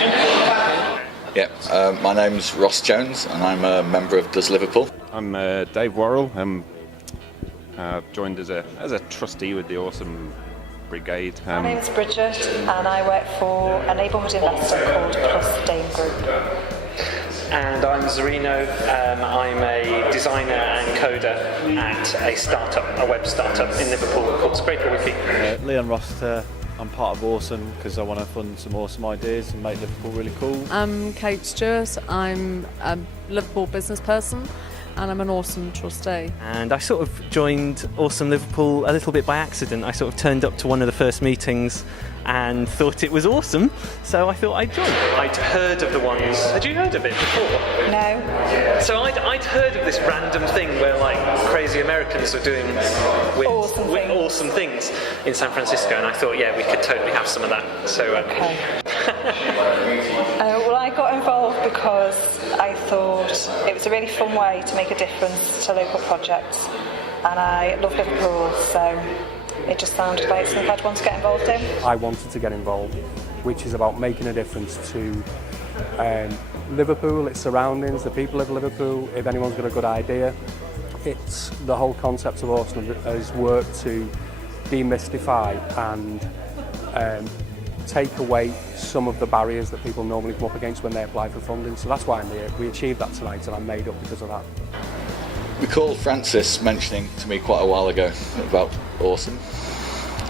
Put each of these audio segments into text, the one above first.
introduction. Yeah, my name's Ross Jones and I'm a member of Does Liverpool. I'm Dave Worrell. I'm joined as a trustee with the Awesome Brigade. My name's Bridget and I work for a neighbourhood investor called Plus Dame Group. And I'm Zarino. I'm a designer and coder at a web startup in Liverpool called Scraper Wiki. Leon Roster. I'm part of Awesome because I want to fund some awesome ideas and make Liverpool really cool. I'm Kate Stewart. I'm a Liverpool business person and I'm an Awesome trustee. And I sort of joined Awesome Liverpool a little bit by accident. I sort of turned up to one of the first meetings and thought it was awesome, so I thought I'd join. I'd heard of the ones. Had you heard of it before? No. So I'd heard of this random thing where like crazy Americans are doing awesome things in San Francisco, and I thought, yeah, we could totally have some of that. So. Okay. Well, I got involved because I thought it was a really fun way to make a difference to local projects, and I love Liverpool, so it just sounded like something I'd want to get involved in. I wanted to get involved, which is about making a difference to Liverpool, its surroundings, the people of Liverpool. If anyone's got a good idea, it's the whole concept of Awesome has worked to demystify and take away some of the barriers that people normally come up against when they apply for funding. So that's why I'm here. We achieved that tonight and I'm made up because of that. Recall Francis mentioning to me quite a while ago about Awesome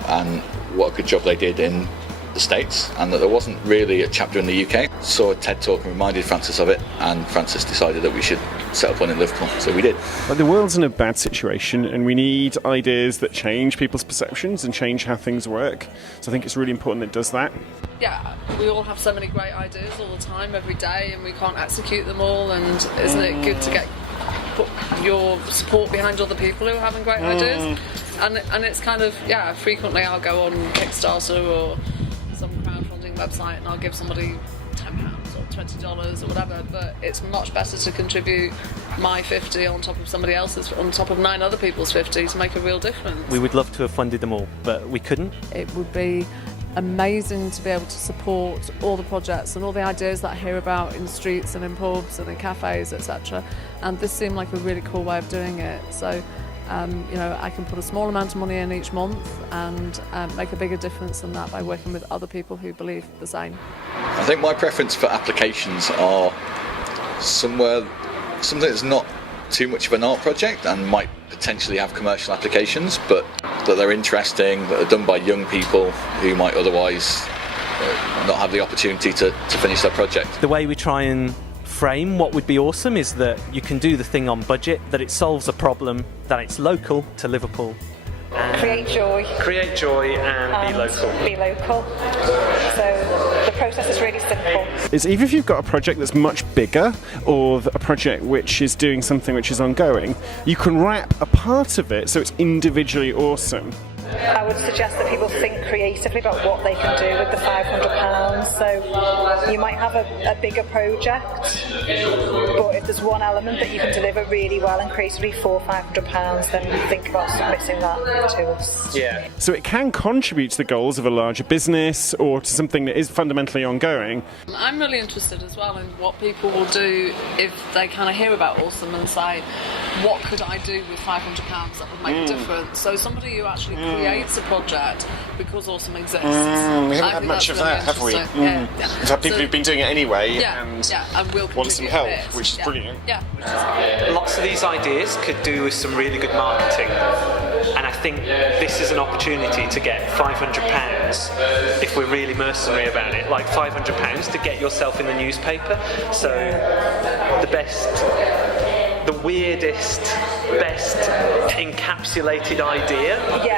and what a good job they did in the States, and that there wasn't really a chapter in the UK. Saw a TED talk and reminded Francis of it, and Francis decided that we should set up one in Liverpool, so we did. Well, the world's in a bad situation and we need ideas that change people's perceptions and change how things work. So I think it's really important that it does that. Yeah, we all have so many great ideas all the time, every day, and we can't execute them all, and isn't it good to put your support behind other people who are having great ideas? And it's kind of, frequently I'll go on Kickstarter or some crowdfunding website and I'll give somebody £10 or $20 or whatever, but it's much better to contribute my 50 on top of somebody else's, on top of 9 other people's 50 to make a real difference. We would love to have funded them all, but we couldn't. It would be amazing to be able to support all the projects and all the ideas that I hear about in streets and in pubs and in cafes, etc. And this seemed like a really cool way of doing it. So, I can put a small amount of money in each month and make a bigger difference than that by working with other people who believe the same. I think my preference for applications are something that's not too much of an art project and might potentially have commercial applications, but that they're interesting, that are done by young people who might otherwise not have the opportunity to finish their project. The way we try and frame what would be awesome is that you can do the thing on budget, that it solves a problem, that it's local to Liverpool. Create joy. Create joy and be local. Be local. So the process is really simple. Is even if you've got a project that's much bigger or a project which is doing something which is ongoing, you can wrap a part of it so it's individually awesome. I would suggest that people think creatively about what they can do with the £500. So you might have a bigger project, but if there's one element that you can deliver really well and creatively for £500, then think about submitting that to us. Yeah. So it can contribute to the goals of a larger business or to something that is fundamentally ongoing. I'm really interested as well in what people will do if they kind of hear about Awesome and say, what could I do with £500 that would make a difference? So somebody who actually creates a project because Awesome exists. We haven't had much of that, have we? Yeah. We've had people who've been doing it anyway and will want some help, a bit. which is brilliant. Yeah, which is great. Lots of these ideas could do with some really good marketing, and I think this is an opportunity to get £500 if we're really mercenary about it, like £500 to get yourself in the newspaper. So the weirdest, best encapsulated idea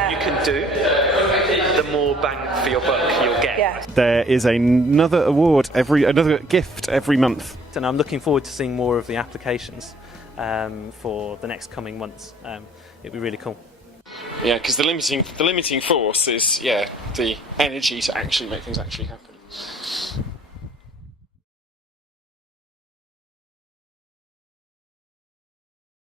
you can do, the more bang for your buck you'll get. Yeah. There is another another gift every month. And I'm looking forward to seeing more of the applications for the next coming months. It'd be really cool. Yeah, because the limiting force is the energy to actually make things actually happen.